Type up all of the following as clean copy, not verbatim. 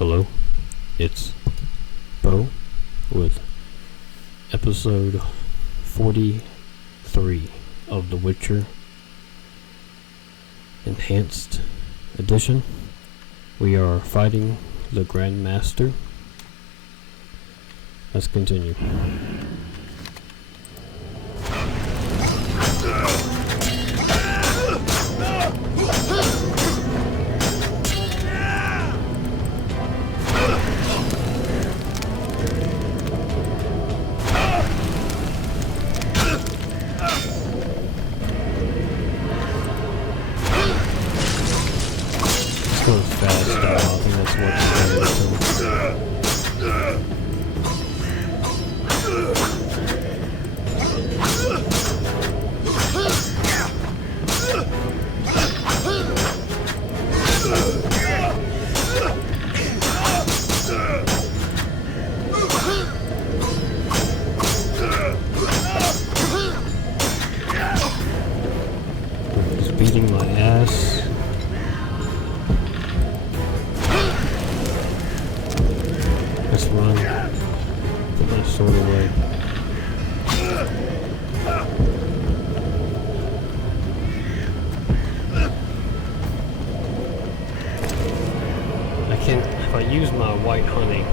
Hello, it's Beau with episode 43 of The Witcher Enhanced Edition. We are fighting the Grand Master. Let's continue. Goes fast, I think that's what's He's beating my ass. Let's run. Put my sword away. If I use my white honey,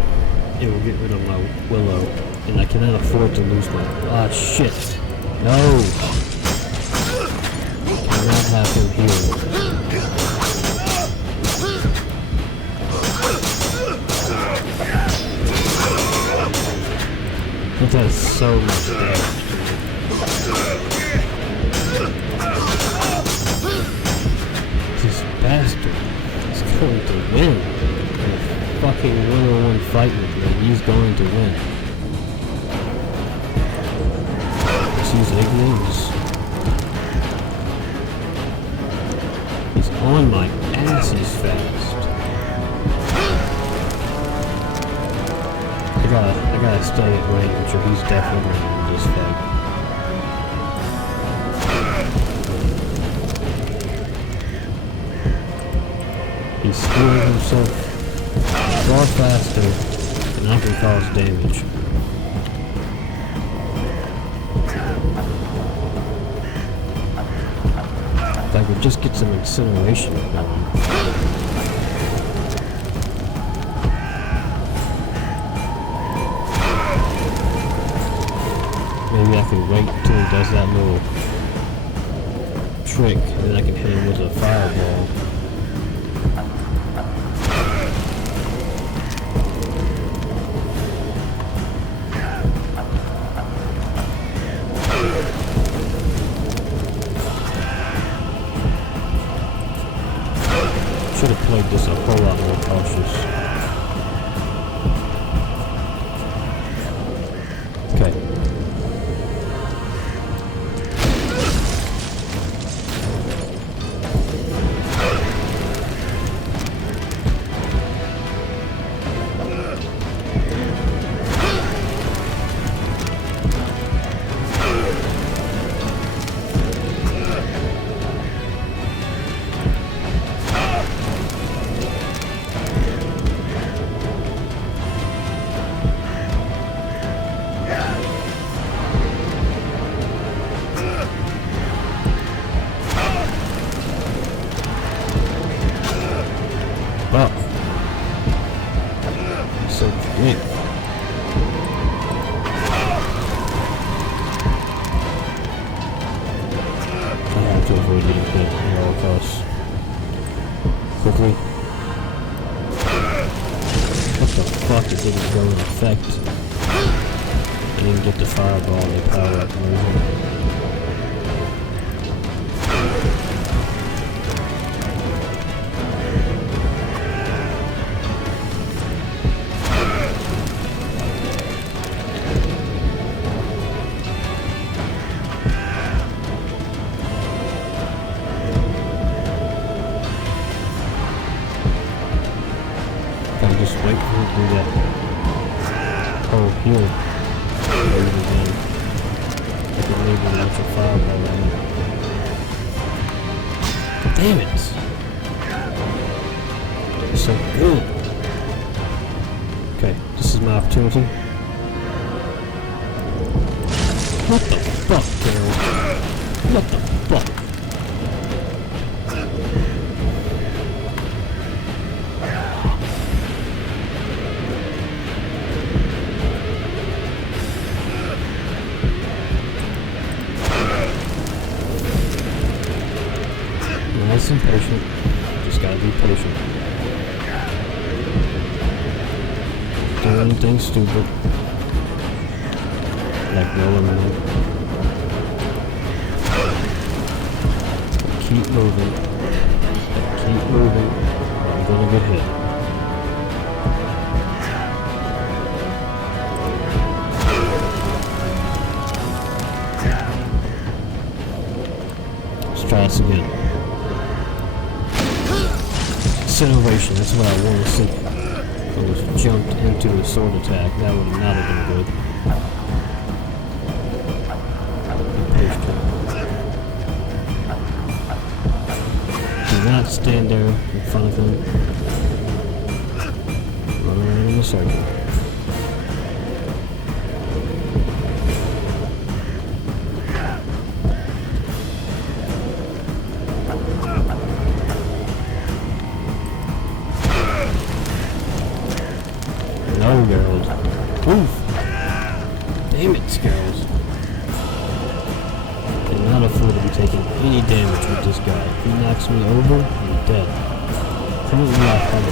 it will get rid of my willow, and I cannot afford to lose my. Ah, shit! No! Cannot have him here. It does so much damage. This bastard is going to win. In a fucking 1-on-1 fight with me, he's going to win. He's ignorance. He's on my ass, he's fast. I gotta stay at range, or he's definitely gonna win this fight. He's healing himself far faster than I can cause damage. If I could just get some incineration going. Maybe I can wait until he does that little trick, and then I can hit him with a fireball. Should have played this a whole lot more cautious. Okay. Fuck. So quick. I have to avoid getting hit at all costs. Quickly. What the fuck? It didn't go in effect. I didn't get the fireball and the power up moving. Just wait for him to do that whole heal. I can leave an actual fireball on it. Damn it! It's so good. Okay, this is my opportunity. What the fuck, Carol? What the fuck? Nice and patient. Just gotta be patient. Do anything stupid. Like rolling in. Keep moving. Keep moving. Or I'm gonna get hit. Let's try this again. Acceleration, that's what I want to see. If I was jumped into a sword attack, that would not have been good. Do not stand there in front of him. Run around in a circle. No, girls. Oof. Damn it, girls. Cannot afford to be taking any damage with this guy. If he knocks me over, I'm dead. Currently I have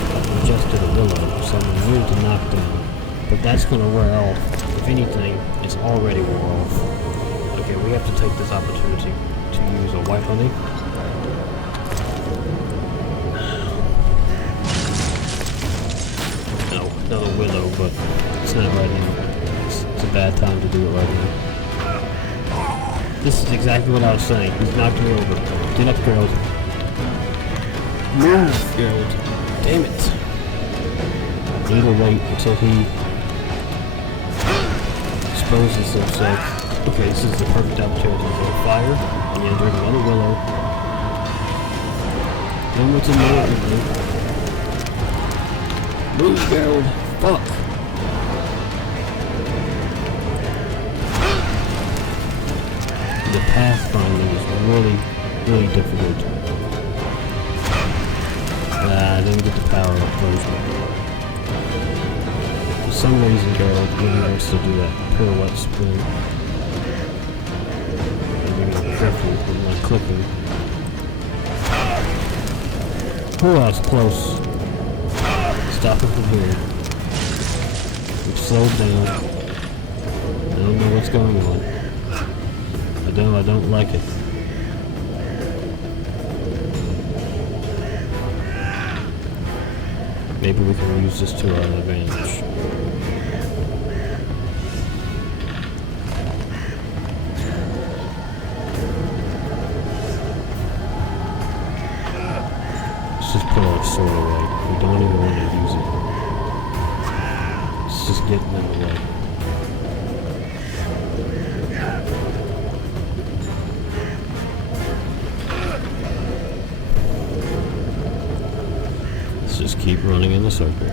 adjusted a willow, so I'm immune to knockdown. But that's gonna wear off. If anything, it's already wore off. Okay, we have to take this opportunity to use a white honey. Another willow, but it's not right now. It's a bad time to do it right now. This is exactly what I was saying. He's knocked me over. Get up, girls. Move, girls. Damn it. I need to wait until he exposes himself. Okay, this is the perfect opportunity to go fire. And you enter another willow. Then what's annoying me? Move, Gerald! Fuck! The pathfinding is really difficult. I didn't get the power up first. For some reason, Gerald really wants to do that pirouette spin. I'm being careful with my clicking. Oh, that was close. Stop it from here. We've slowed down. I don't know what's going on. I don't like it. Maybe we can use this to our advantage. Let's just put our sword away. We don't even want to use it. It's just getting in the way. Let's just keep running in the circle.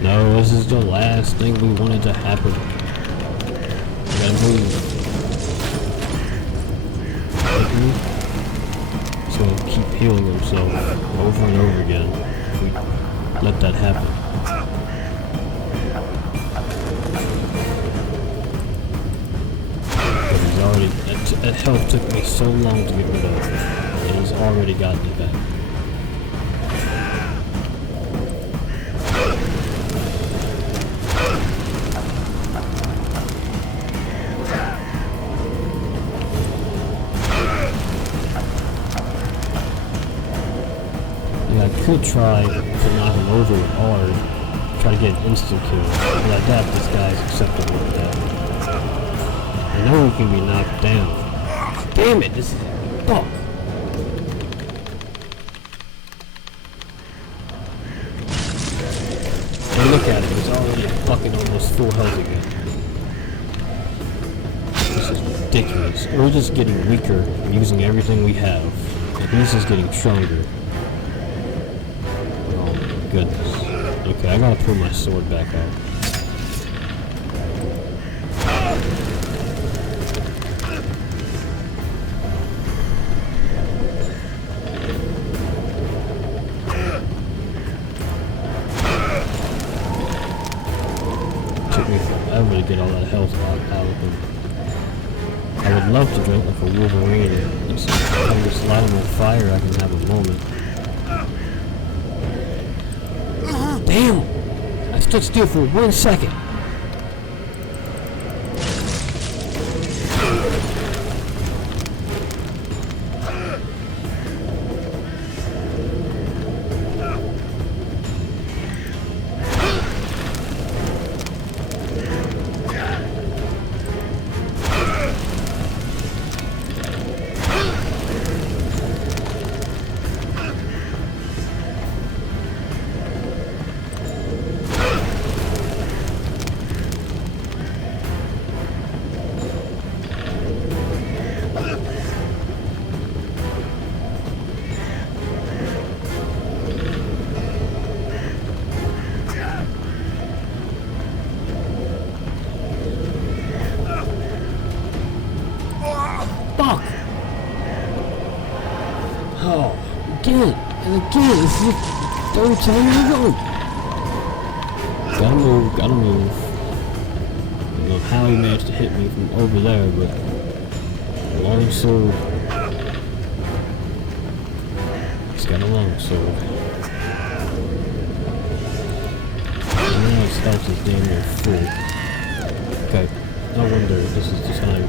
No, this is the last thing we wanted to happen. We gotta move. He's gonna keep healing himself over and over again if we let that happen. But he's already, that health took me so long to get rid of, and he's already gotten it back. I could try to knock him over with R, try to get an instant kill, but I doubt this guy's acceptable with that. I know he can be knocked down. Damn it, this is fuck. And look at him, he's already fucking almost full health again. This is ridiculous. We're just getting weaker using everything we have, and he's just getting stronger. goodness. Okay, I gotta pull my sword back out. Took me forever to get all that health out of him. I would love to drink like a Wolverine and just light him on fire. I can have a moment. Damn! I stood still for 1 second. Fuck! Oh, again and again. This is the third time in a row. Gotta move, gotta move. I don't know how he managed to hit me from over there, but long sword. He's got a long sword. And now his health is damn near full. Okay, no wonder this is the time.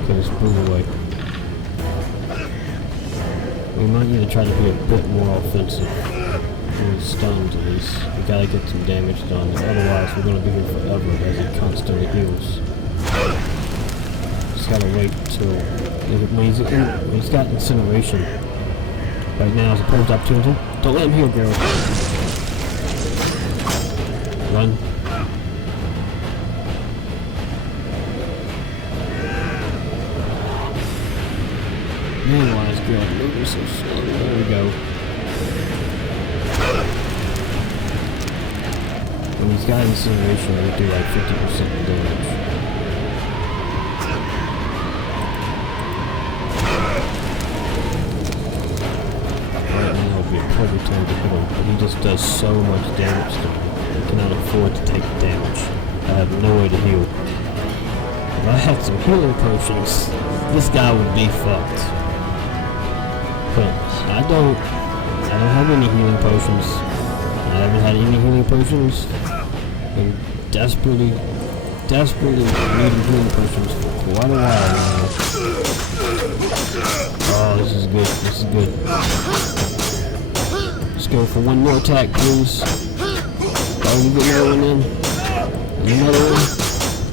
Okay, let's move away. We might need to try to be a bit more offensive. With stuns at least. We gotta get some damage done, otherwise we're gonna be here forever as he constantly heals. Just gotta wait till when he's got incineration. Right now is a perfect opportunity. Don't let him heal, girl. Run. Man, why is girl moving so slow? There we go. When he's got incineration, we do like 50% damage. Right now would be a perfect time to hit him, but he just does so much damage to me. I cannot afford to take damage. I have no way to heal. If I had some healing potions, this guy would be fucked. But I don't have any healing potions. I haven't had any healing potions. I'm desperately needing healing potions for quite a while now. Oh, this is good. This is good. Let's go for one more attack, please. Oh, you get another one in. Another one.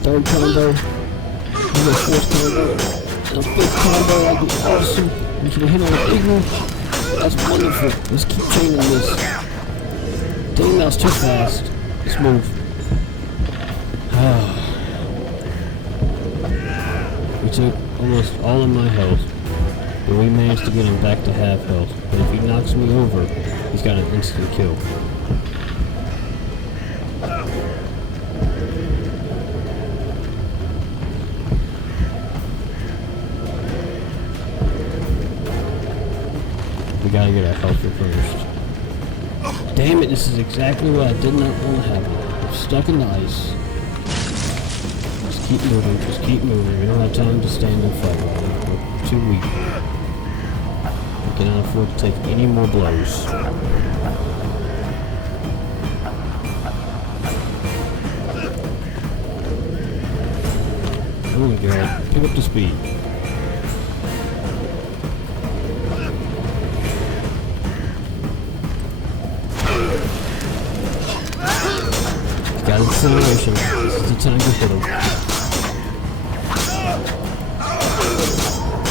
Third combo. And a fourth combo. And a fifth combo. That'd be awesome. We can hit on an eagle. That's wonderful. Let's keep chaining this. Dang, that was too fast. Let's move. We took almost all of my health, but we managed to get him back to half health. But if he knocks me over, he's got an instant kill. We gotta get our health replenished. Damn it, this is exactly what I did not want to happen. I'm stuck in the ice. Just keep moving, just keep moving. We don't have time to stand and fight. We're too weak. We cannot afford to take any more blows. Oh my god, pick up the speed. Got incineration. This is the time to hit him.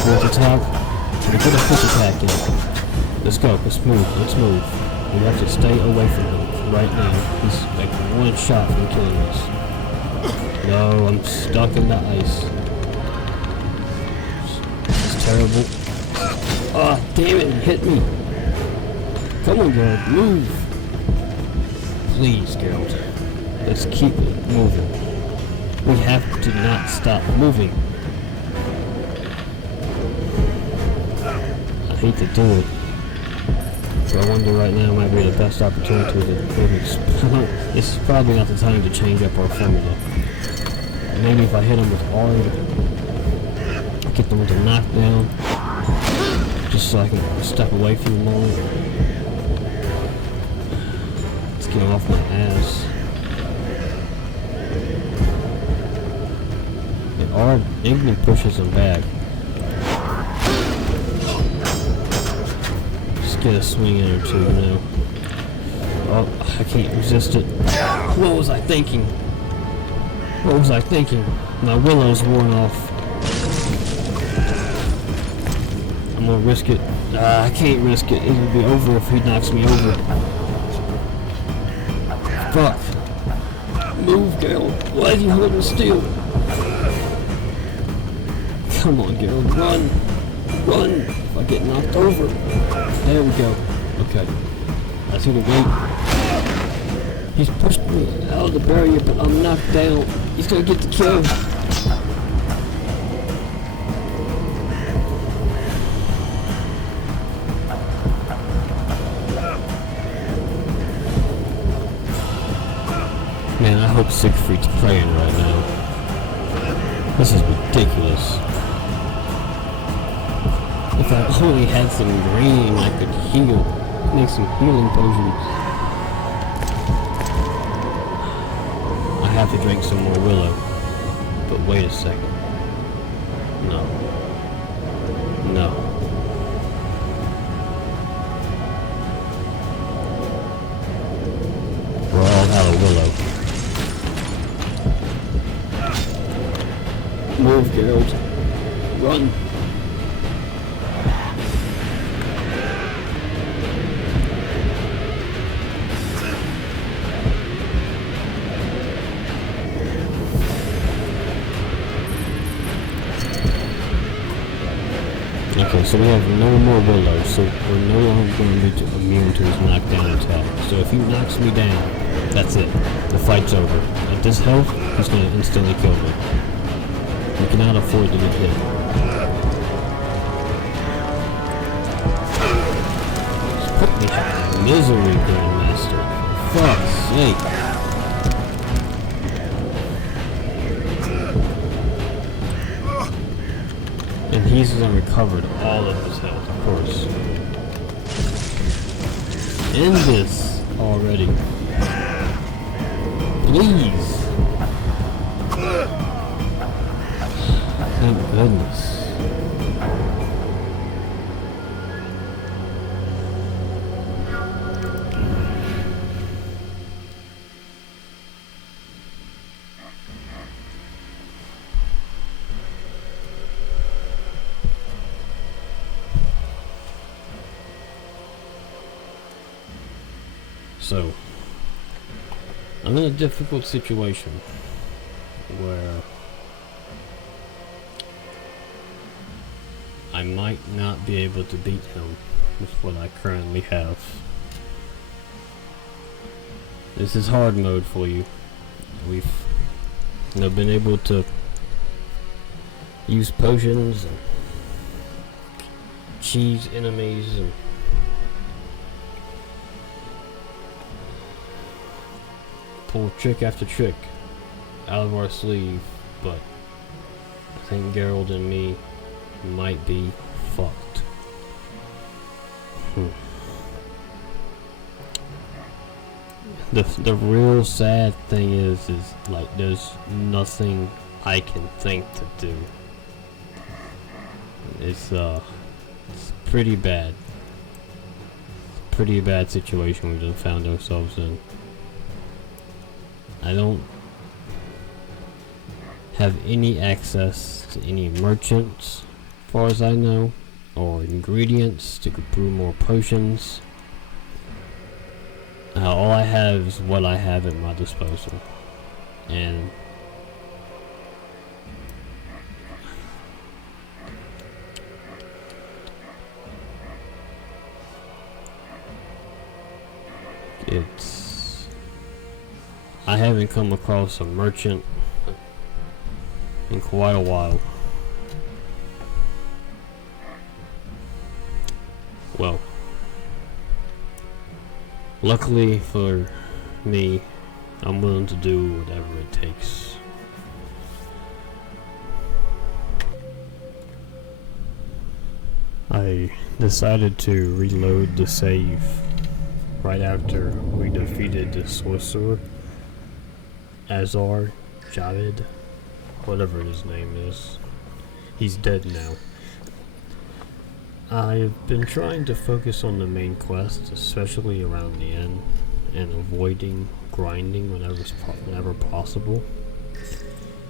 Fourth attack. We get a fifth attack in. Let's go. Let's move. Let's move. We have to stay away from him right now. He's like one shot from killing us. No, I'm stuck in the ice. This is terrible. Ah, damn it, hit me. Come on, Geralt, move. Please, Geralt. Let's keep it moving. We have to not stop moving. I hate to do it. But I wonder right now might be the best opportunity to maybe this is probably not the time to change up our formula. Maybe if I hit them with R, get them with a knockdown, just so I can step away for a moment. Let's get off my ass. The R Igni pushes them back. Just get a swing in or two, you know. Oh, I can't resist it. What was I thinking? What was I thinking? My willow's worn off. I'm gonna risk it. I can't risk it. It'll be over if he knocks me over. Fuck. Move, Geralt. Why are you holding still? Come on, Geralt. Run. Run. If I get knocked over. There we go. Okay. I see the gate. He's pushed me out of the barrier, but I'm knocked down. He's gonna get the kill. Man, I hope Siegfried's praying right now. This is ridiculous. If I only had some green, I could heal. Make some healing potions. I have to drink some more willow. But wait a second. No. No. We're all out of willow. Move, Geralt. Run. Okay, so we have no more willow, so we're no longer going to be immune to his knockdown attack. So if he knocks me down, that's it. The fight's over. At this health, he's going to instantly kill me. We cannot afford to get hit. Just put me in misery, Grandmaster. For fuck's sake. And he's unrecovered all of his health, of course. End this already. Please. Thank goodness. So, I'm in a difficult situation where I might not be able to beat him with what I currently have. This is hard mode for you. We've been able to use potions and cheese enemies and pull trick after trick out of our sleeve, but I think Geralt and me might be fucked. The real sad thing is like there's nothing I can think to do. It's pretty bad. Pretty bad situation we just found ourselves in. I don't have any access to any merchants, as far as I know, or ingredients to brew more potions. All I have is what I have at my disposal, and I haven't come across a merchant in quite a while. Well, luckily for me, I'm willing to do whatever it takes. I decided to reload the save right after we defeated the sorcerer, Azar Javed, whatever his name is. He's dead now. I've been trying to focus on the main quest, especially around the end, and avoiding grinding whenever possible.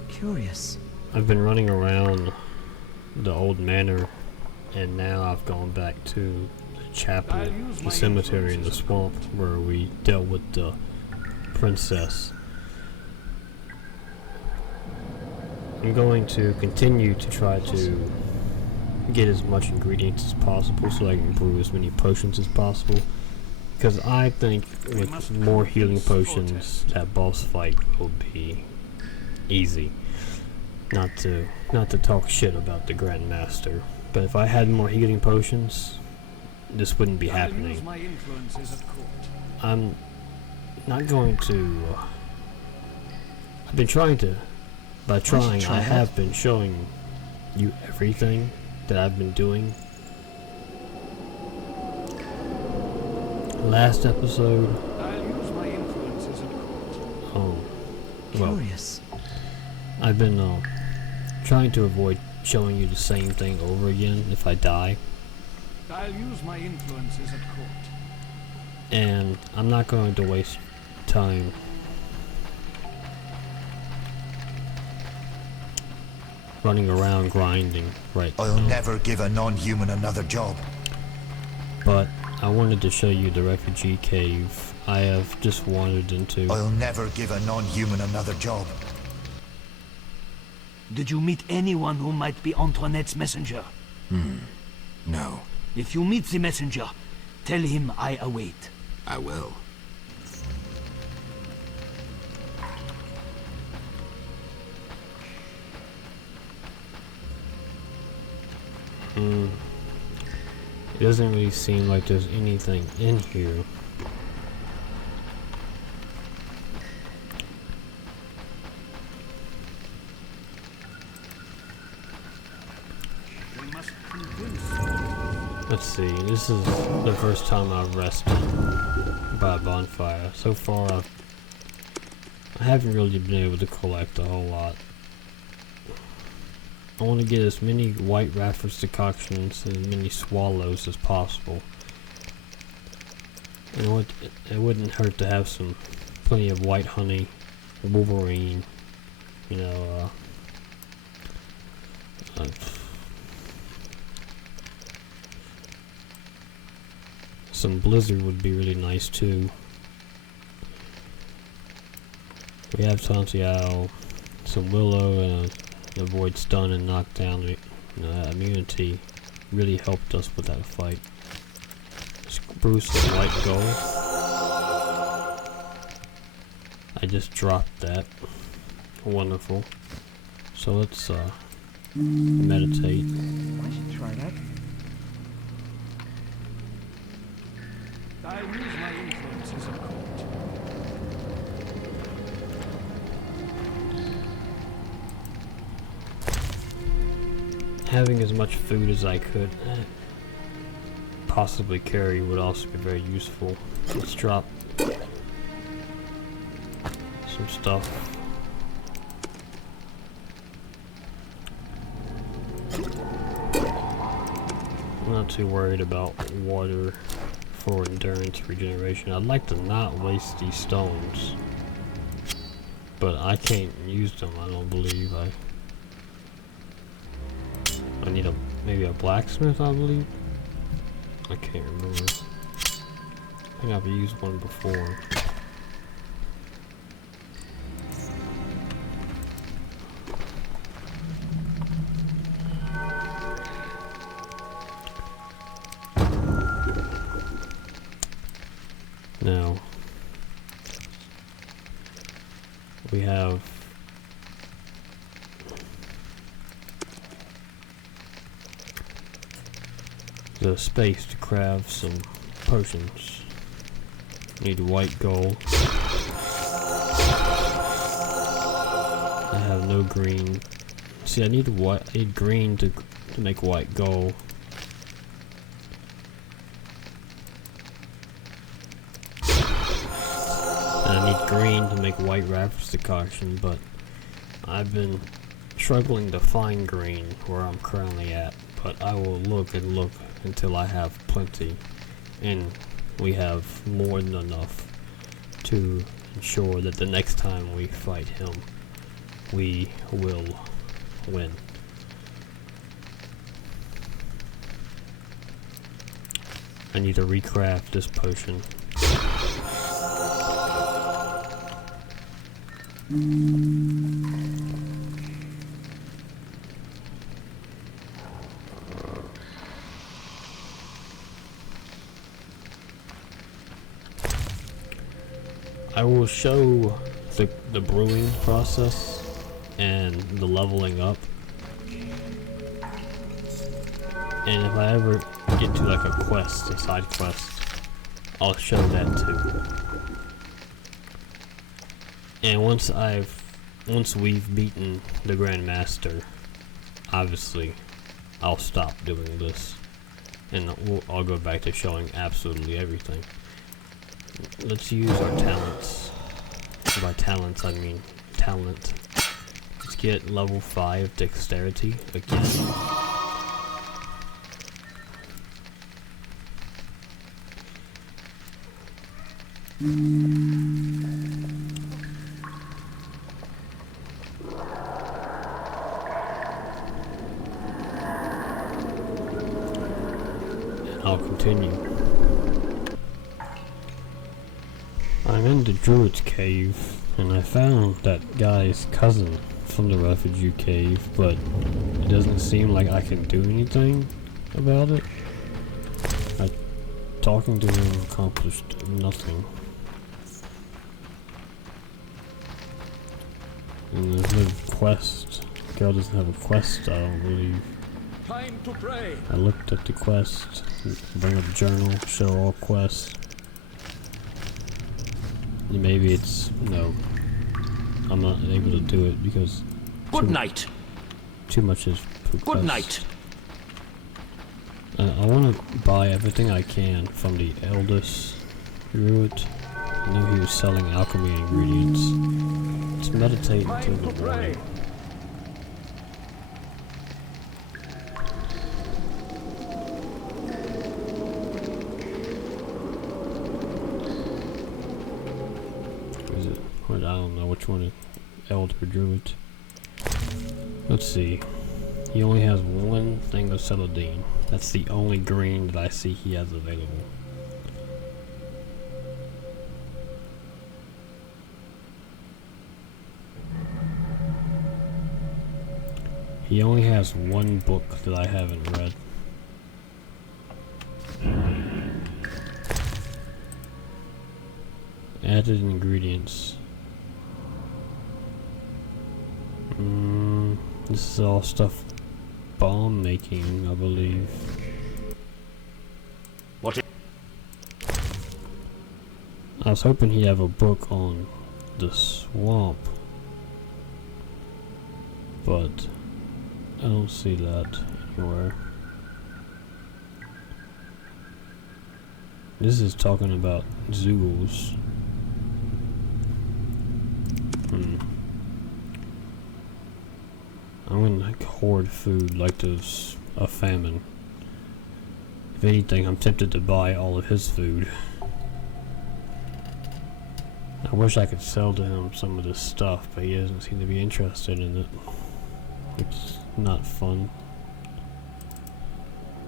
Curious. I've been running around the old manor, and now I've gone back to the chapel, the cemetery in the swamp where we dealt with the princess. I'm going to continue to try to get as much ingredients as possible so I can brew as many potions as possible, because I think with more healing potions that boss fight will be easy. Not to talk shit about the Grandmaster, but if I had more healing potions, this wouldn't be happening. I'm not going to I've been trying to I have been showing you everything that I've been doing. Last episode, Curious. I've been trying to avoid showing you the same thing over again if I die. I'll use my influences at court. And I'm not going to waste time running around grinding right I'll now. never give a non-human another job. But I wanted to show you the refugee cave I have just wandered into. I'll never give a non-human another job. Did you meet anyone who might be Antoinette's messenger? No, If you meet the messenger, tell him I await. I will. It doesn't really seem like there's anything in here. We must convince. Let's see, this is the first time I've rested by a bonfire. So far I haven't really been able to collect a whole lot. I want to get as many white raffles decoctions and as many swallows as possible. And it wouldn't hurt to have plenty of white honey, wolverine, you know, some blizzard would be really nice too. We have Santiago, some willow, and avoid stun and knockdown. Immunity really helped us with that fight. Spruce and white gold. I just dropped that. Wonderful. So let's meditate. I should try that. I'll use my influences at court. Having as much food as I could possibly carry would also be very useful. Let's drop some stuff. I'm not too worried about water for endurance regeneration. I'd like to not waste these stones, but I can't use them, I don't believe. I need maybe a blacksmith, I believe. I can't remember. I think I've used one before. Now, we have the space to craft some potions. Need white gold. I have no green. See, I need green to make white gold. And I need green to make white Rapid's decoction, but I've been struggling to find green where I'm currently at. But I will look and look until I have plenty, and we have more than enough to ensure that the next time we fight him, we will win. I need to recraft this potion. I will show the brewing process and the leveling up, and if I ever get to like a quest, a side quest, I'll show that too. And once we've beaten the Grandmaster, obviously I'll stop doing this, and I'll go back to showing absolutely everything. Let's use our talents. By talents, I mean talent. Let's get level 5 dexterity again. I'll continue. I'm in the Druid's Cave, and I found that guy's cousin from the refugee cave, but it doesn't seem like I can do anything about it. Talking to him accomplished nothing. And there's no quest. The girl doesn't have a quest, I don't believe. Time to pray. I looked at the quest, bring up journal, show all quests. And maybe it's, no, I'm not able to do it because Good night. too much is quest. Good night. I want to buy everything I can from the eldest druid. I know he was selling alchemy ingredients. Let's meditate until the morning. Is it? I don't know which one is elder druid. Let's see. He only has one thing of celadine. That's the only green that I see he has available. He only has one book that I haven't read. Added ingredients. This is all stuff bomb making, I believe. What? I was hoping he'd have a book on the swamp, but I don't see that anywhere. This is talking about zoos. I'm gonna hoard food like there's a famine. If anything, I'm tempted to buy all of his food. I wish I could sell to him some of this stuff, but he doesn't seem to be interested in it. It's not fun.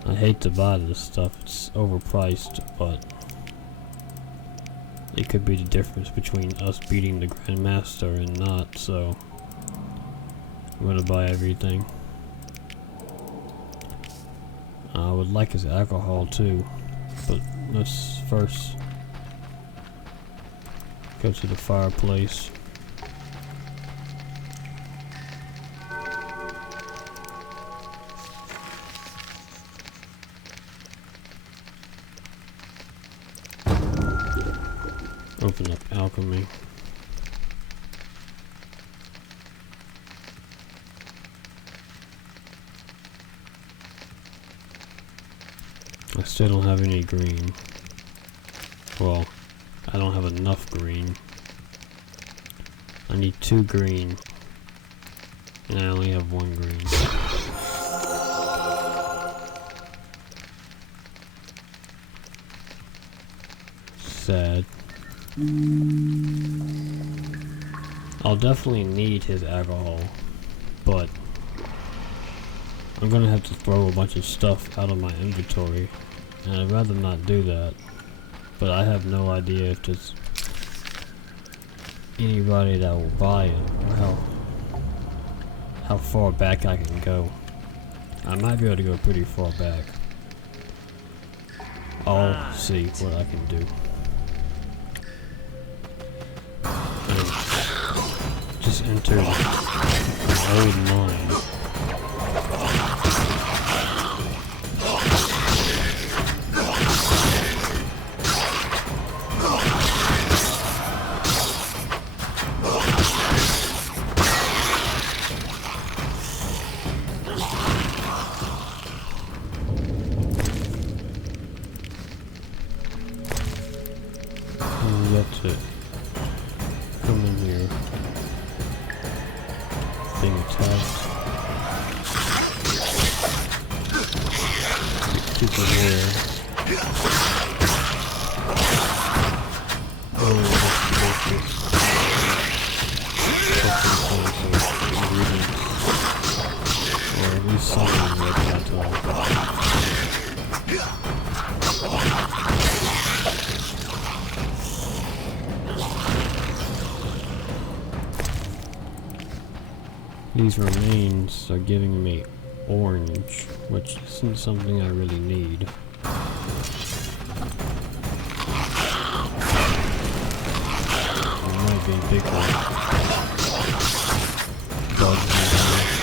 I hate to buy this stuff, it's overpriced, but it could be the difference between us beating the Grandmaster and not, so I'm gonna buy everything. I would like his alcohol too, but let's first go to the fireplace. open up alchemy. I still don't have any green. Well, I don't have enough green. I need 2 green. And I only have 1 green. Sad. I'll definitely need his alcohol, but I'm gonna have to throw a bunch of stuff out of my inventory, and I'd rather not do that. But I have no idea if there's anybody that will buy it, or how far back I can go. I might be able to go pretty far back. I'll see what I can do. And just entered an old mine. To come in here, thing attached, keep it there. Oh, or at least something like that. These remains are giving me orange, which isn't something I really need. There might be bigger bugs in here.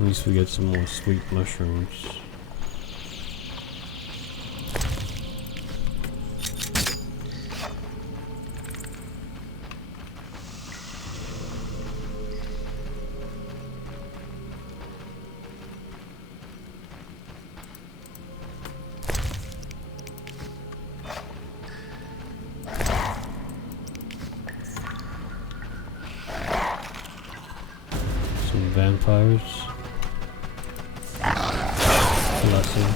At least we get some more sweet mushrooms. Some vampires. Blessing.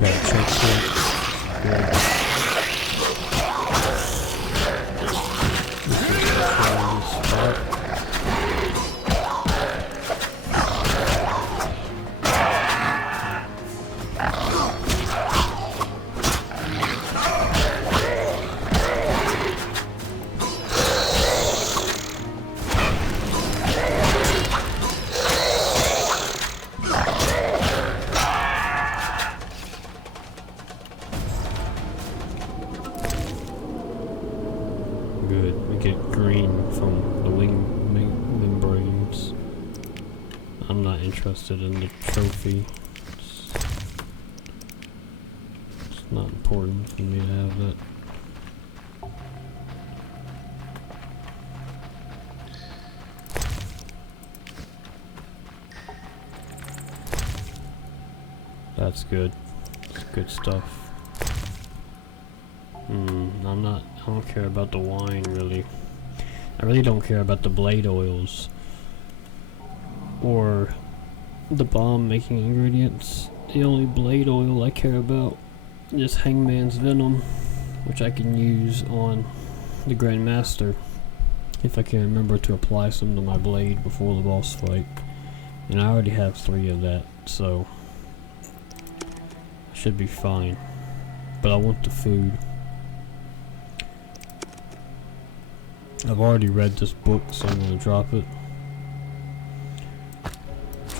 Got a checkpoint. Good. This is the final spot. Good, we get green from the wing membranes. I'm not interested in the trophy. It's not important for me to have that. That's good. It's good stuff. I don't care about the wine really. I really don't care about the blade oils or the bomb making ingredients. The only blade oil I care about is Hangman's Venom, which I can use on the Grandmaster if I can remember to apply some to my blade before the boss fight. And I already have 3 of that, so I should be fine. But I want the food. I've already read this book, so I'm going to drop it.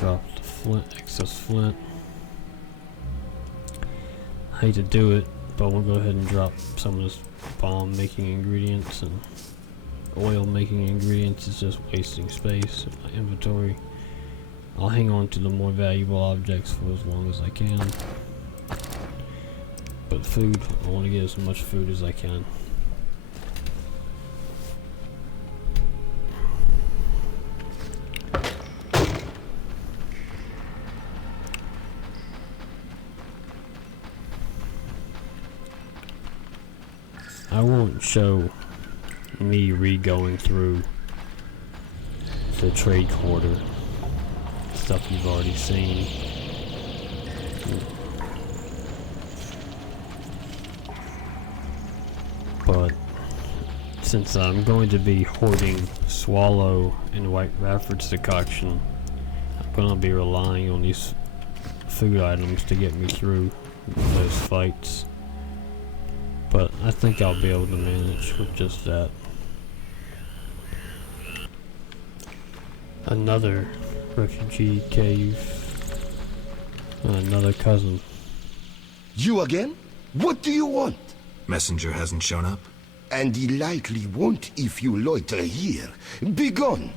Drop the flint, excess flint. I hate to do it, but we'll go ahead and drop some of this bomb making ingredients, and oil making ingredients is just wasting space in my inventory. I'll hang on to the more valuable objects for as long as I can. But food, I want to get as much food as I can. I won't show me re-going through the trade quarter, stuff you've already seen. But since I'm going to be hoarding Swallow and White Rafford's decoction, I'm going to be relying on these food items to get me through those fights. But I think I'll be able to manage with just that. Another refugee cave. Another cousin. You again? What do you want? Messenger hasn't shown up? And he likely won't if you loiter here. Be gone!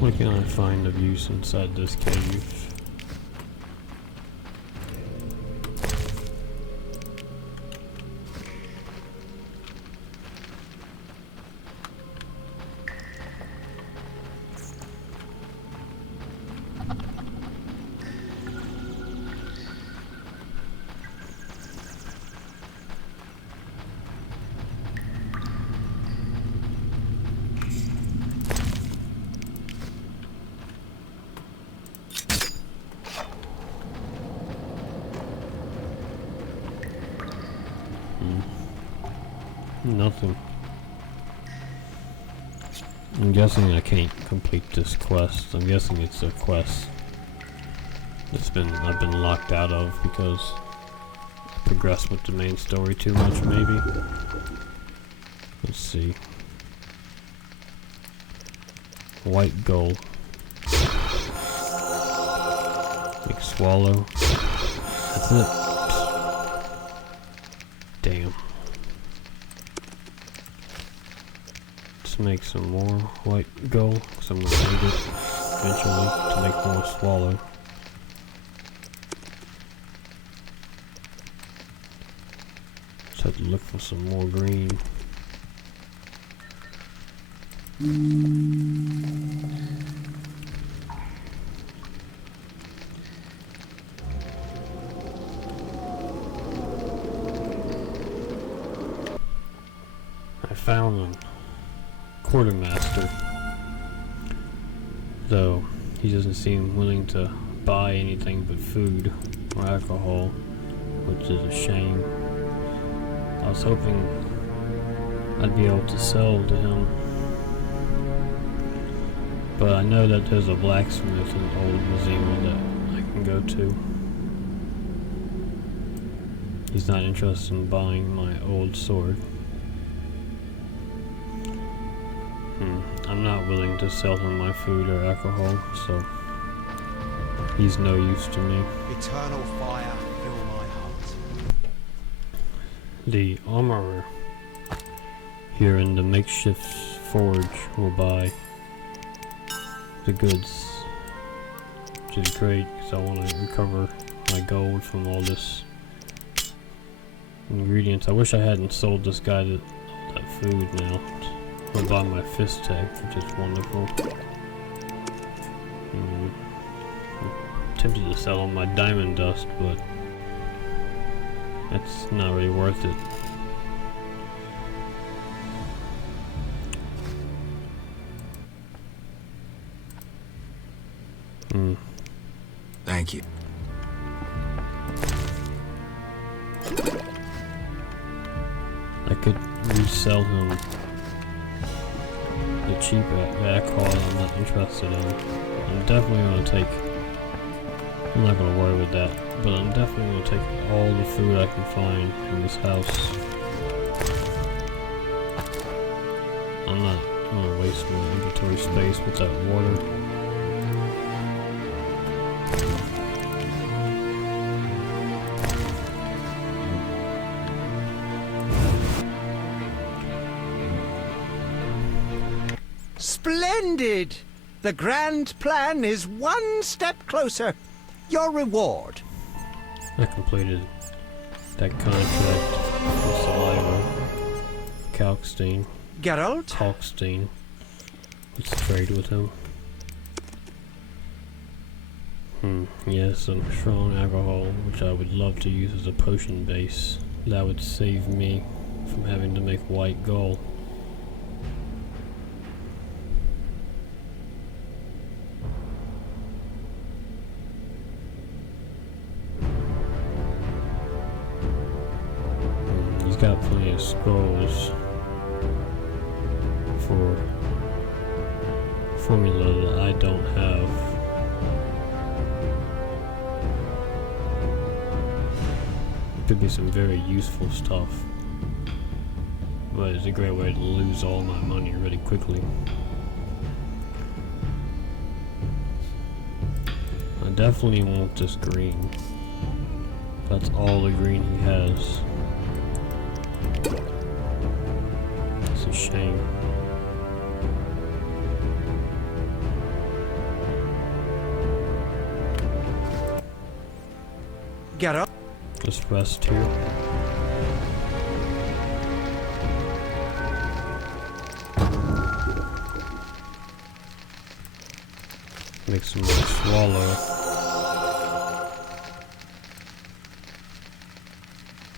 What can I find of use inside this cave? Nothing. I'm guessing I can't complete this quest. I'm guessing it's a quest I've been locked out of because I progressed with the main story too much, maybe. Let's see. White gold. Big swallow. That's it. Damn. Make some more white gold because I'm going to need it eventually to make more swallow. Just have to look for some more green. I found them. Quartermaster, though he doesn't seem willing to buy anything but food or alcohol, which is a shame. I was hoping I'd be able to sell to him, but I know that there's a blacksmith in Old Museum that I can go to. He's not interested in buying my old sword. I'm not willing to sell him my food or alcohol, so he's no use to me. Eternal fire, fill my heart. The armorer here in the makeshift forge will buy the goods, which is great because I want to recover my gold from all this ingredients. I wish I hadn't sold this guy that food now. gonna buy my fist tech, which is wonderful. I'm tempted to sell on my diamond dust, but it's not really worth it. Thank you. I could resell him the cheap alcohol I'm not interested in. I'm definitely gonna take, I'm not gonna worry with that, but I'm definitely gonna take all the food I can find in this house. I'm not gonna waste my inventory space with that water. Splendid! The grand plan is one step closer. Your reward. I completed that contract with Saliva, Kalkstein, Geralt? Kalkstein. Let's trade with him. Yes, some strong alcohol, which I would love to use as a potion base. That would save me from having to make white gold. He's got plenty of scrolls for formula that I don't have. It could be some very useful stuff, but it's a great way to lose all my money really quickly. I definitely want this green. That's all the green he has. It's a shame. Geralt? Just rest here. Make some more swallow.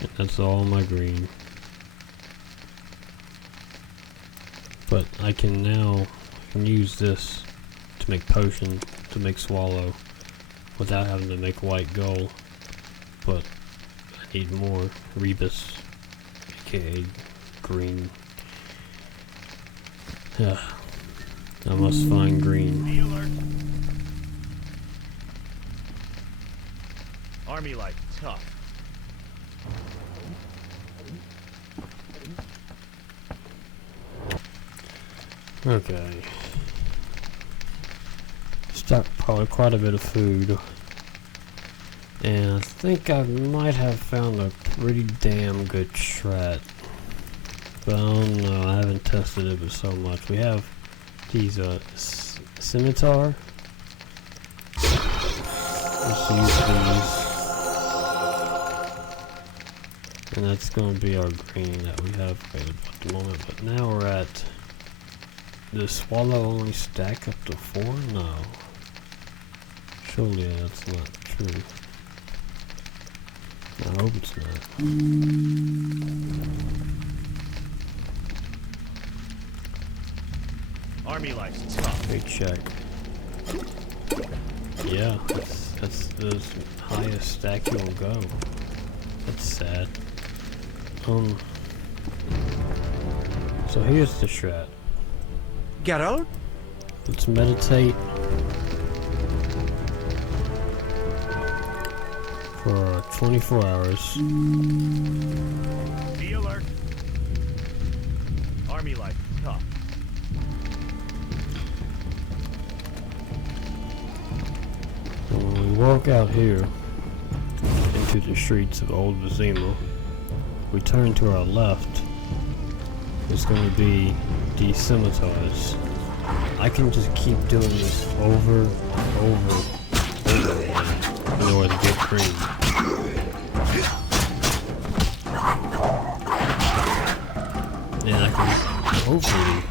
And that's all my green. But I can now use this to make potion, to make swallow, without having to make white gold. But I need more rebus, aka green. I must find green. Be alert. Army life tough. Okay. Stockpiled quite a bit of food. And I think I might have found a pretty damn good strat. But I don't know, I haven't tested it so much. We have these scimitar. Let's use these. And that's going to be our green that we have available at the moment. But now we're at, does swallow only stack up to 4? No. Surely that's not true. I hope it's not. Army life's tough. Great check. Yeah, that's the highest stack you'll go. That's sad. So here's the strat. Geralt? Let's meditate for 24 hours. Be alert. Army life tough. And when we walk out here into the streets of Old Vizima, we turn to our left. There's going to be these scimitars. I can just keep doing this over and over again in order to get green. And I can hopefully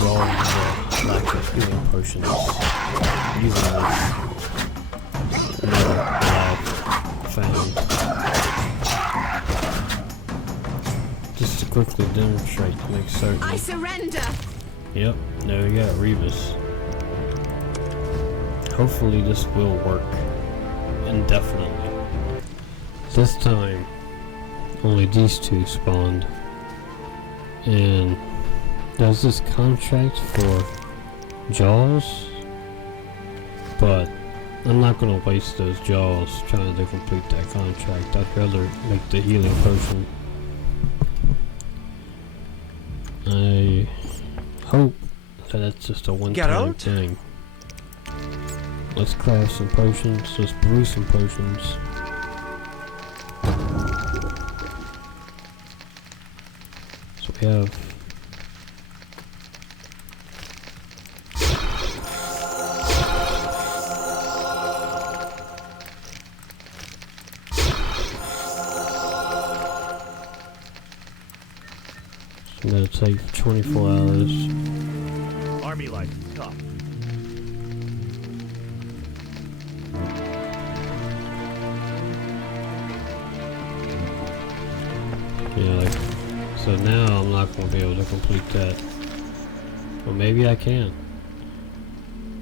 resolve the lack of healing potions using this metal that I've found. Just to quickly demonstrate to make certain. I surrender! Yep, there we go, Rebus. Hopefully this will work indefinitely. This time, only these two spawned. And there's this contract for jaws, but I'm not gonna waste those jaws trying to complete that contract. I'd rather make the healing potion. I hope that that's just a one-time thing. Let's craft some potions. Let's brew some potions. So we have gonna take 24 hours. Army life is tough. Yeah, like, so now I'm not gonna be able to complete that. Or maybe I can.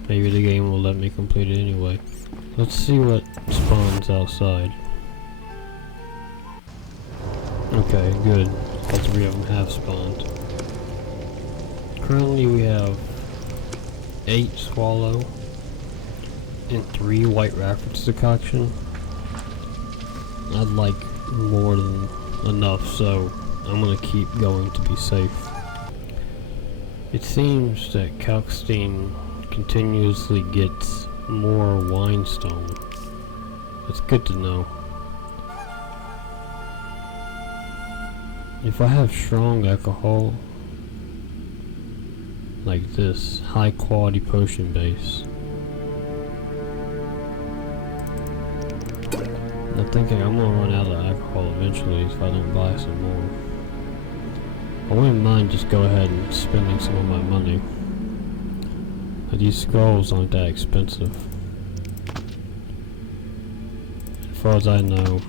Maybe the game will let me complete it anyway. Let's see what spawns outside. Okay, good. All three of them have spawned. Currently we have 8 swallow and 3 white rapids decoction. I'd like more than enough, so I'm gonna keep going to be safe. It seems that Kalkstein continuously gets more winestone. That's good to know. If I have strong alcohol, like this, high quality potion base, I'm thinking I'm gonna run out of alcohol eventually if I don't buy some more. I wouldn't mind just go ahead and spending some of my money. But these scrolls aren't that expensive. As far as I know,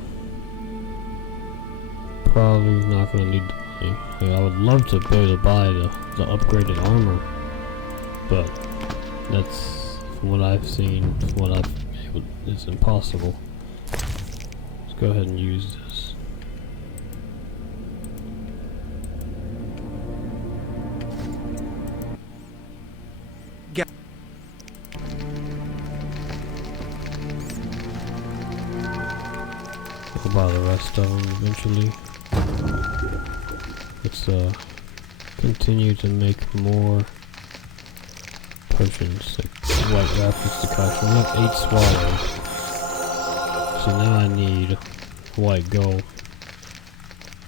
probably not gonna need the money. Like, I would love to be able to buy the upgraded armor, but that's, from what I've seen, from what I've been able, it's impossible. Let's go ahead and use this. I'll buy the rest of them eventually. Let's continue to make more potions, like white rapids decoction. We have 8 swallow. So now I need white gold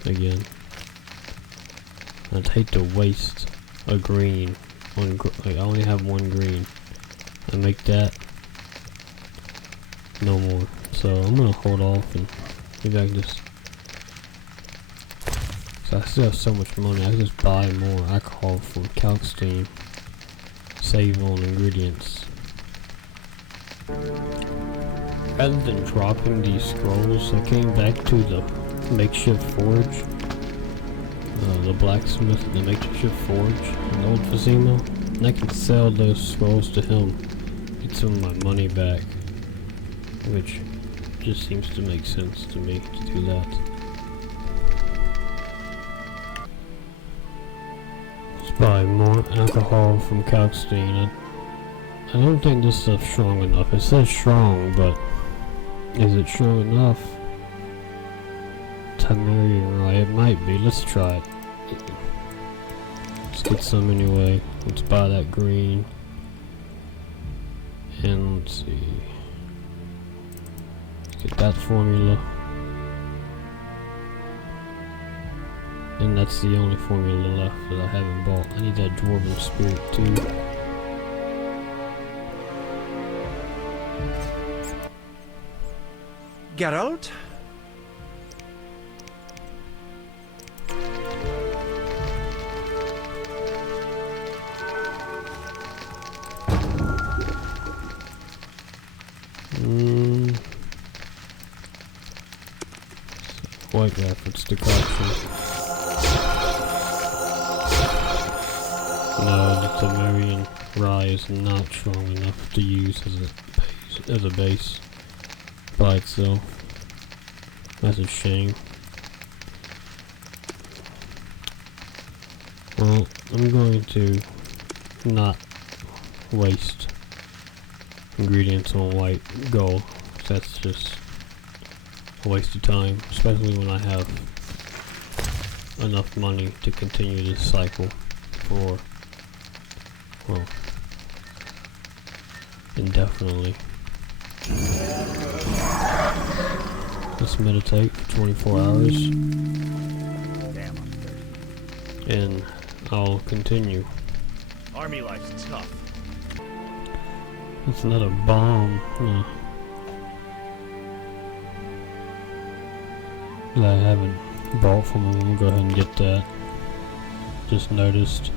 again. I'd hate to waste a green. Like, I only have 1 green. I make that, no more. So I'm gonna hold off and maybe I can just, so I still have so much money, I can just buy more alcohol from Kalkstein, save on ingredients. Rather than dropping these scrolls, I came back to the makeshift forge, the blacksmith, the makeshift forge in Old Vizima, and I can sell those scrolls to him, get some of my money back, which just seems to make sense to me to do that. Let's buy more alcohol from Kalkstein. I don't think this stuff's strong enough. It says strong, but is it strong enough? Tamarian rye, it might be. Let's try it. Let's get some anyway. Let's buy that green. And let's see. Get that formula. And that's the only formula left that I haven't bought. I need that Dwarven Spirit too. Geralt? White reference decoction. No, the Temerian rye is not strong enough to use as a base by itself. That's a shame. Well, I'm going to not waste ingredients on white gold. That's just a waste of time, especially when I have enough money to continue this cycle for, well, indefinitely. Let's meditate for 24 hours. Damn, I'm thirsty. And I'll continue. Army life's tough. That's another bomb. That I haven't bought from him. We'll go ahead and get that. Just noticed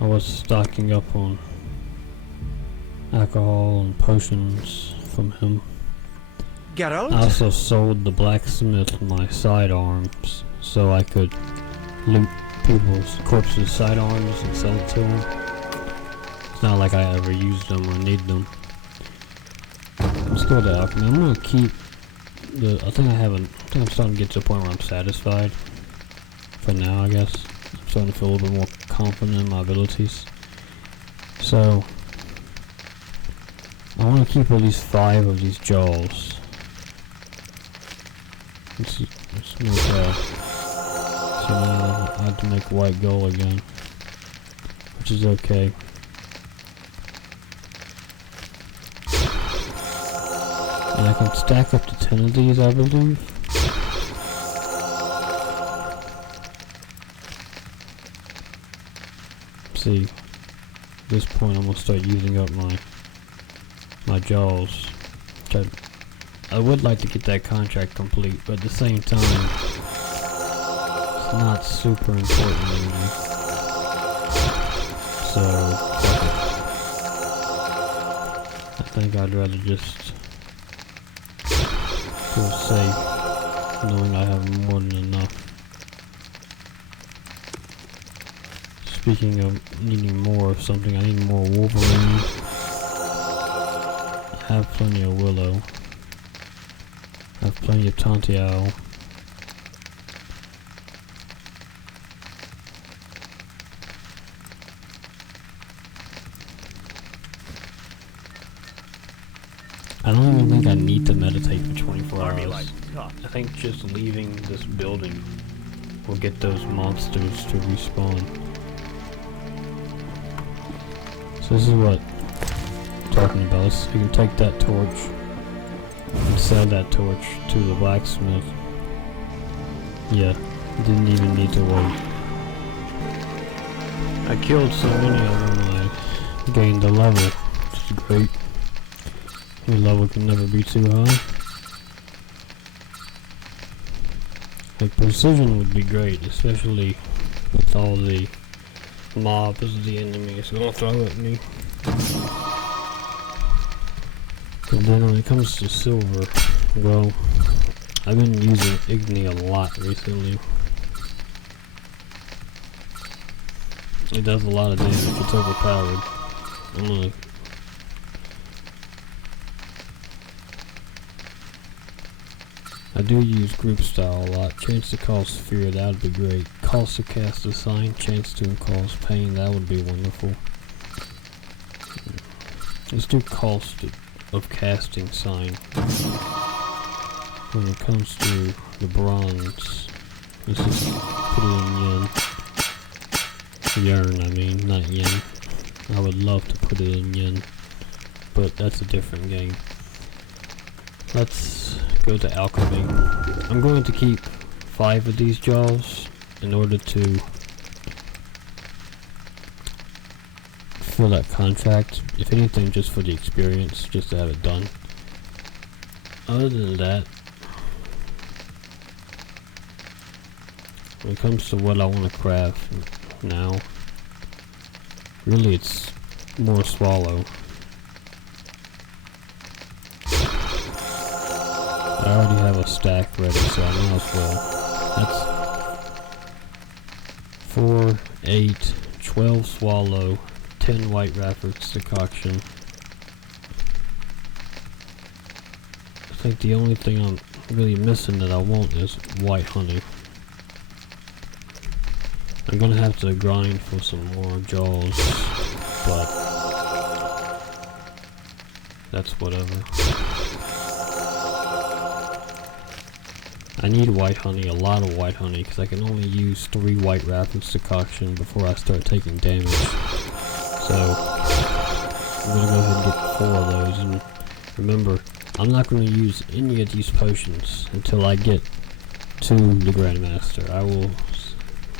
I was stocking up on alcohol and potions from him. Geralt? I also sold the blacksmith my sidearms so I could loot people's corpses' sidearms and sell it to them. It's not like I ever used them or need them. Let's go to alchemy. I'm gonna keep I think I'm starting to get to a point where I'm satisfied. For now, I guess. I'm starting to feel a little bit more confident in my abilities. So, I want to keep at least 5 of these jaws. Let's make so now I have to make white gold again, which is okay. And I can stack up to 10 of these, I believe. See, at this point I'm gonna start using up my jaws. I would like to get that contract complete, but at the same time, it's not super important to me. So, fuck it. I think I'd rather just feel safe knowing I have more than enough. Speaking of needing more of something, I need more Wolverine. I have plenty of Willow. I have plenty of Tantiao. I don't even think I need to meditate for 24 Army hours. life's tough. I think just leaving this building will get those monsters to respawn. So this is what I'm talking about. So you can take that torch and sell that torch to the blacksmith. Yeah, didn't even need to wait. I killed so many of them I gained a level, which is great. Your level can never be too high. Like precision would be great, especially with all the mobs the enemy is gonna throw at me. And then when it comes to silver, well, I've been using Igni a lot recently. It does a lot of damage, it's overpowered. I do use group style a lot. Chance to cause fear, that would be great. Cost to cast a sign, chance to cause pain, that would be wonderful. Let's do cost of casting sign. When it comes to the bronze, let's just put it in yen. Yen, I mean, not yen. I would love to put it in yen, but that's a different game. Let's go to alchemy. I'm going to keep 5 of these jaws in order to fill that contract. If anything, just for the experience, just to have it done. Other than that, when it comes to what I want to craft now, really it's more swallow. I already have a stack ready, so I might as well. That's 4, 8, 12 swallow, 10 white rapids decoction. I think the only thing I'm really missing that I want is white honey. I'm gonna have to grind for some more jaws, but that's whatever. I need white honey, a lot of white honey, because I can only use 3 white rapids decoction before I start taking damage. So I'm gonna go ahead and get 4 of those. And remember, I'm not going to use any of these potions until I get to the Grandmaster. I will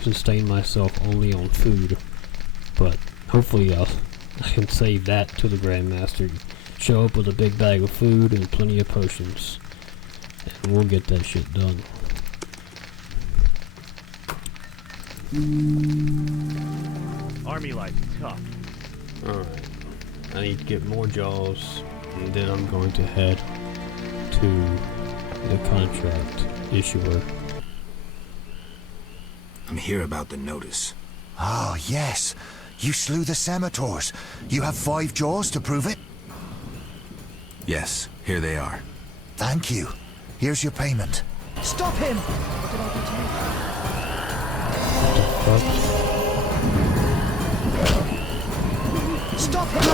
sustain myself only on food, but hopefully I can save that to the Grandmaster. Show up with a big bag of food and plenty of potions, and we'll get that shit done. Army life's tough. Alright, I need to get more jaws, and then I'm going to head to the contract issuer. I'm here about the notice. Ah, yes. You slew the Scimitars. You have 5 jaws to prove it? Yes, here they are. Thank you. Here's your payment. Stop him! Stop him!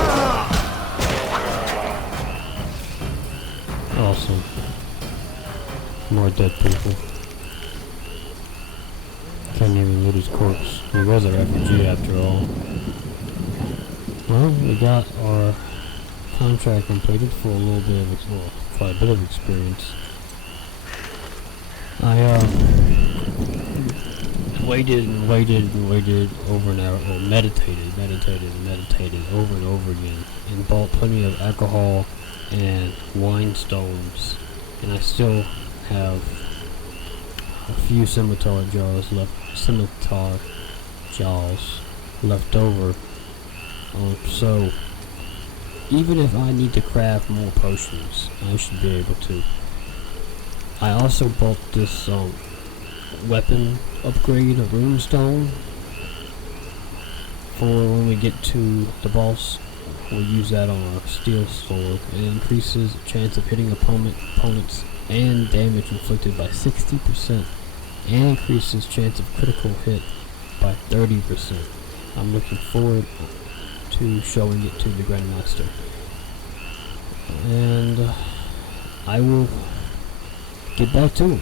Awesome. More dead people. Can't even loot his corpse. He was a refugee after all. Well, we got our contract completed for a little bit of, well, quite a bit of experience. I waited and waited and waited over an hour, or meditated over and over again, and bought plenty of alcohol and wine stones, and I still have a few scimitar jaws left over. So even if I need to craft more potions, I should be able to. I also bought this weapon upgrade, a runestone, for when we get to the boss. We'll use that on our steel sword. It increases the chance of hitting opponents and damage inflicted by 60%, and increases chance of critical hit by 30%. I'm looking forward to showing it to the Grandmaster. And I will get back to him.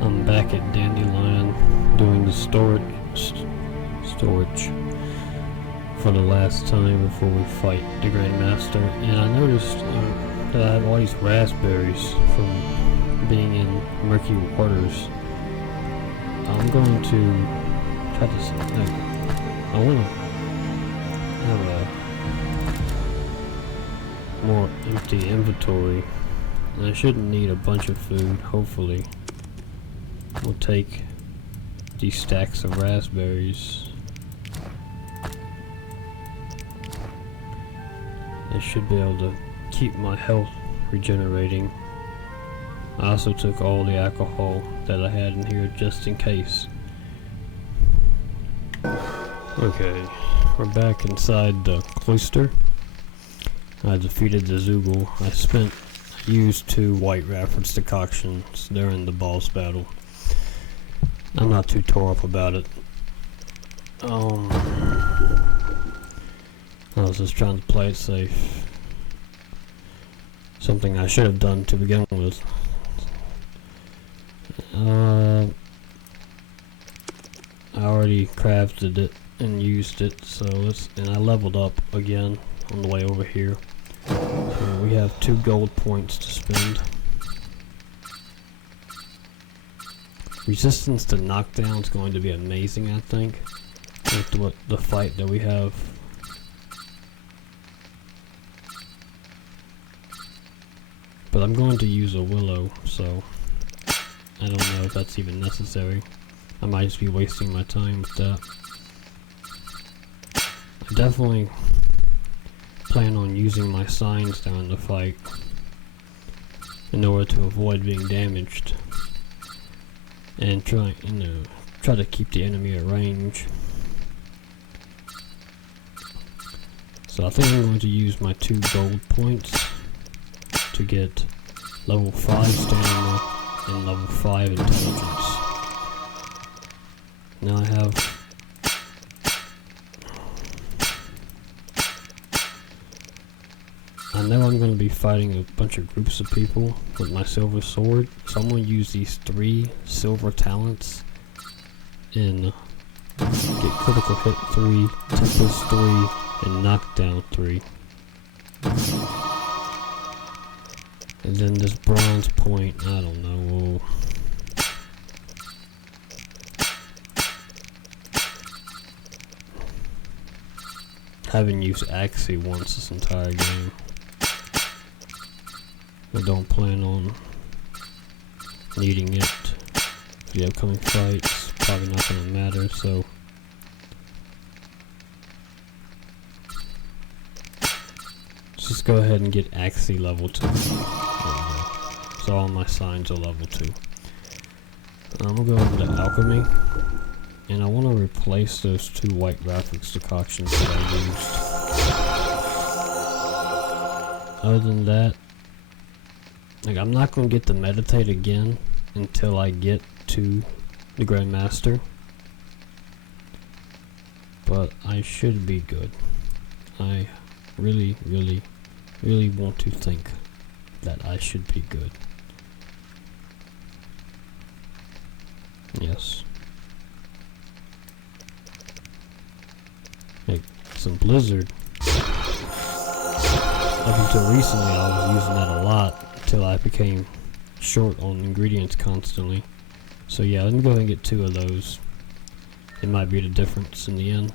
I'm back at Dandelion doing the storage for the last time before we fight the Grandmaster, and I noticed that I have all these raspberries from being in murky waters. I'm going to try to I want to have a more empty inventory, and I shouldn't need a bunch of food. Hopefully we'll take these stacks of raspberries. I should be able to keep my health regenerating. I also took all the alcohol that I had in here just in case. Okay, we're back inside the cloister. I defeated the Zoogle. I used 2 white rapids decoctions during the boss battle. I'm not too tore up about it. I was just trying to play it safe. Something I should have done to begin with. I already crafted it and used it, so and I leveled up again on the way over here. So we have 2 gold points to spend. Resistance to knockdown is going to be amazing, I think, with the fight that we have. But I'm going to use a willow, so I don't know if that's even necessary. I might just be wasting my time with that. I definitely plan on using my signs during the fight. in order to avoid being damaged and try to keep the enemy at range. So I think I'm going to use my 2 gold points to get level 5 stamina and level 5 intelligence. Now I have I know I'm going to be fighting a bunch of groups of people with my silver sword, so I'm going to use these 3 silver talents and get critical hit 3, tempest 3, and knockdown 3. And then this bronze point, I don't know. I haven't used Axie once this entire game. I don't plan on needing it for the upcoming fights. Probably not going to matter, so let's just go ahead and get Axie level 2. There we go. So all my signs are level 2. I'm going to go over to Alchemy, and I want to replace those 2 white graphics decoctions that I used. Other than that, like, I'm not going to get to meditate again until I get to the Grandmaster, but I should be good. I really want to think that I should be good. Yes. Like, some Blizzard. Up until recently I was using that a lot, until I became short on ingredients constantly. So yeah, let me go ahead and get 2 of those. It might be the difference in the end.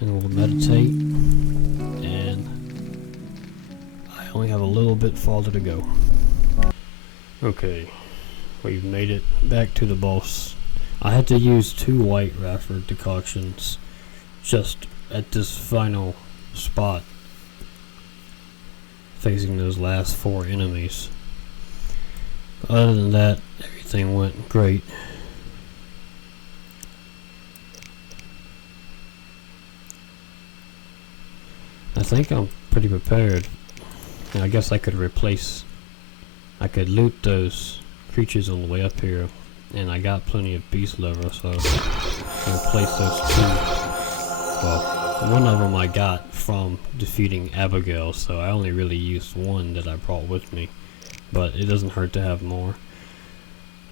And we'll meditate. And I only have a little bit farther to go. Okay, we've made it back to the boss. I had to use 2 white Rafford decoctions just at this final spot, facing those last 4 enemies. But other than that, everything went great. I think I'm pretty prepared. And I guess I could loot those creatures on the way up here, and I got plenty of beast liver, so I can replace those 2. Well, one of them I got from defeating Abigail, so I only really used 1 that I brought with me, but it doesn't hurt to have more.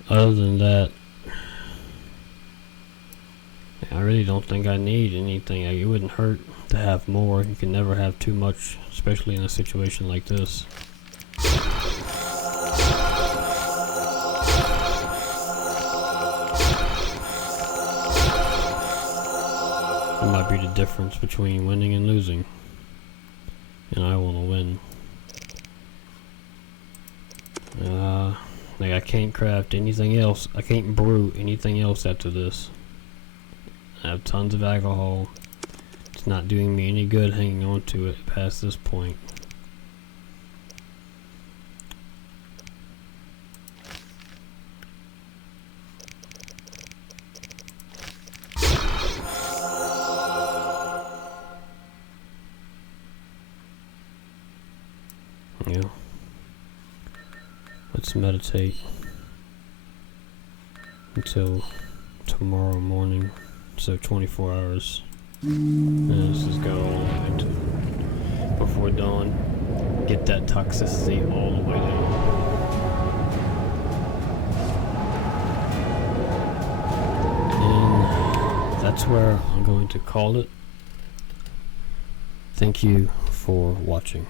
Other than that, I really don't think I need anything. It wouldn't hurt to have more. You can never have too much, especially in a situation like this. It might be the difference between winning and losing, and I want to win. Like, I can't craft anything else. I can't brew anything else after this. I have tons of alcohol. It's not doing me any good hanging on to it past this point. Yeah. Let's meditate until tomorrow morning, so 24 hours. And let's just go all the way to before dawn. Get that toxicity all the way down. And that's where I'm going to call it. Thank you for watching.